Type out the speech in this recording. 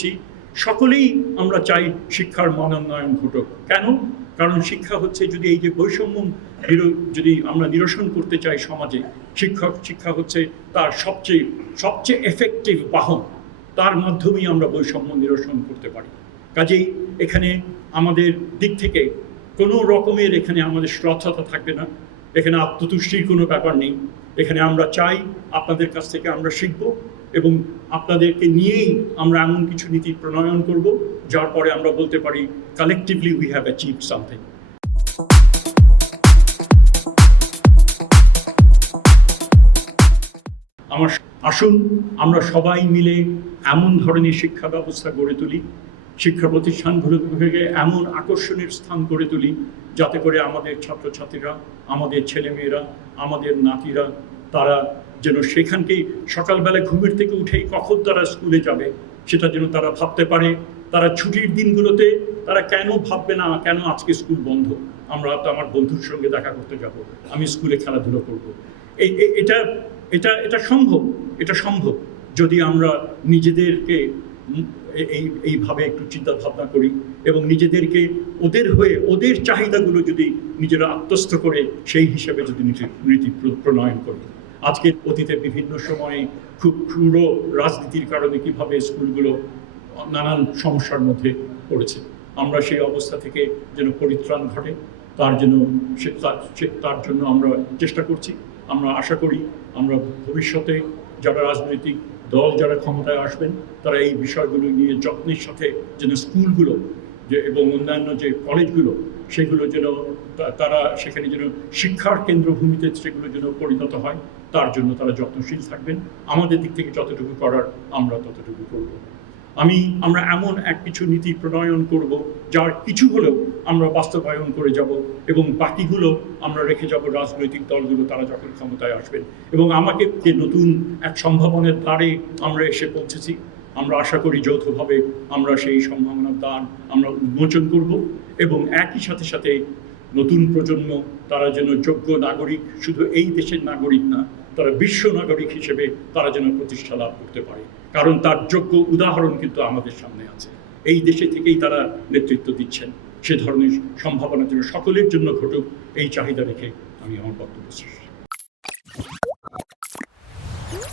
করছি, সকলেই আমরা চাই শিক্ষার মানোন্নয়ন ঘটুক। কেন? কারণ শিক্ষা হচ্ছে, যদি এই যে বৈষম্য যদি আমরা নিরসন করতে চাই সমাজে, শিক্ষা হচ্ছে তার সবচেয়ে এফেক্টিভ বাহন। তার মাধ্যমেই আমরা বৈষম্য নিরসন করতে পারি। কাজেই এখানে আমাদের দিক থেকে কোনো রকমের এখানে আমাদের শ্রদ্ধতা থাকবে না, এখানে আত্মতুষ্টির কোনো ব্যাপার নেই। এখানে আমরা চাই আপনাদের কাছ থেকে আমরা শিখব এবং আপনাদেরকে নিয়েই আমরা এমন কিছু নীতি প্রণয়ন করব যার পরে আমরা বলতে পারি collectively we have achieved something. আসুন আমরা সবাই মিলে এমন ধরনের শিক্ষা ব্যবস্থা গড়ে তুলি, শিক্ষা প্রতিষ্ঠানগুলোকে এমন আকর্ষণীয় স্থান গড়ে তুলি যাতে করে আমাদের ছাত্রছাত্রীরা, আমাদের ছেলেমেয়েরা, আমাদের নাতিরা, তারা যেন সেখানকেই সকালবেলা ঘুমের থেকে উঠেই কখন তারা স্কুলে যাবে সেটা যেন তারা ভাবতে পারে। তারা ছুটির দিনগুলোতে তারা কেন ভাববে না কেন আজকে স্কুল বন্ধ, আমরা তো আমার বন্ধুর সঙ্গে দেখা করতে যাব, আমি স্কুলে খেলাধুলো করব। এটা সম্ভব যদি আমরা নিজেদেরকে এইভাবে একটু চিন্তা ভাবনা করি এবং নিজেদেরকে ওদের হয়ে ওদের চাহিদাগুলো যদি নিজেরা আত্মস্থ করে সেই হিসেবে যদি নীতি প্রণয়ন করি। আজকে অতীতে বিভিন্ন সময়ে খুব ক্রূর রাজনীতির কারণে কিভাবে স্কুলগুলো নানান সমস্যার মধ্যে পড়েছে, আমরা সেই অবস্থা থেকে যেন পরিত্রাণ ঘটে তার জন্য আমরা চেষ্টা করছি। আমরা আশা করি আমরা ভবিষ্যতে যারা রাজনৈতিক দল যারা ক্ষমতায় আসবেন তারা এই বিষয়গুলো নিয়ে যত্নের সাথে যেন স্কুলগুলো এবং অন্যান্য যে কলেজগুলো সেগুলো যেন তারা সেখানে যেন শিক্ষার কেন্দ্রভূমিতে সেগুলো যেন পরিণত হয় তার জন্য তারা যত্নশীল থাকবেন। আমাদের দিক থেকে যতটুকু করার আমরা ততটুকু করব। আমরা এমন কিছু নীতি প্রণয়ন করব যার কিছু হলেও আমরা বাস্তবায়ন করে যাব এবং বাকিগুলো আমরা রেখে যাব রাজনৈতিক দলগুলো তারা যখন ক্ষমতায় আসবেন। এবং আমাকে যে নতুন এক সম্ভাবনার দ্বারে আমরা এসে পৌঁছেছি, আমরা আশা করি যৌথভাবে আমরা সেই সম্ভাবনার দ্বার আমরা উন্মোচন করব এবং একই সাথে নতুন প্রজন্ম তারা যেন যোগ্য নাগরিক, শুধু এই দেশের নাগরিক না, তারা বিশ্ব নাগরিক হিসেবে তারা যেন প্রতিষ্ঠা লাভ করতে পারে। কারণ তার যোগ্য উদাহরণ কিন্তু আমাদের সামনে আছে। এই দেশে থেকেই তারা নেতৃত্ব দিচ্ছেন। সে ধরনের সম্ভাবনা যেন সকলের জন্য ঘটুক এই চাহিদা রেখে আমি আমার বক্তব্য শেষ।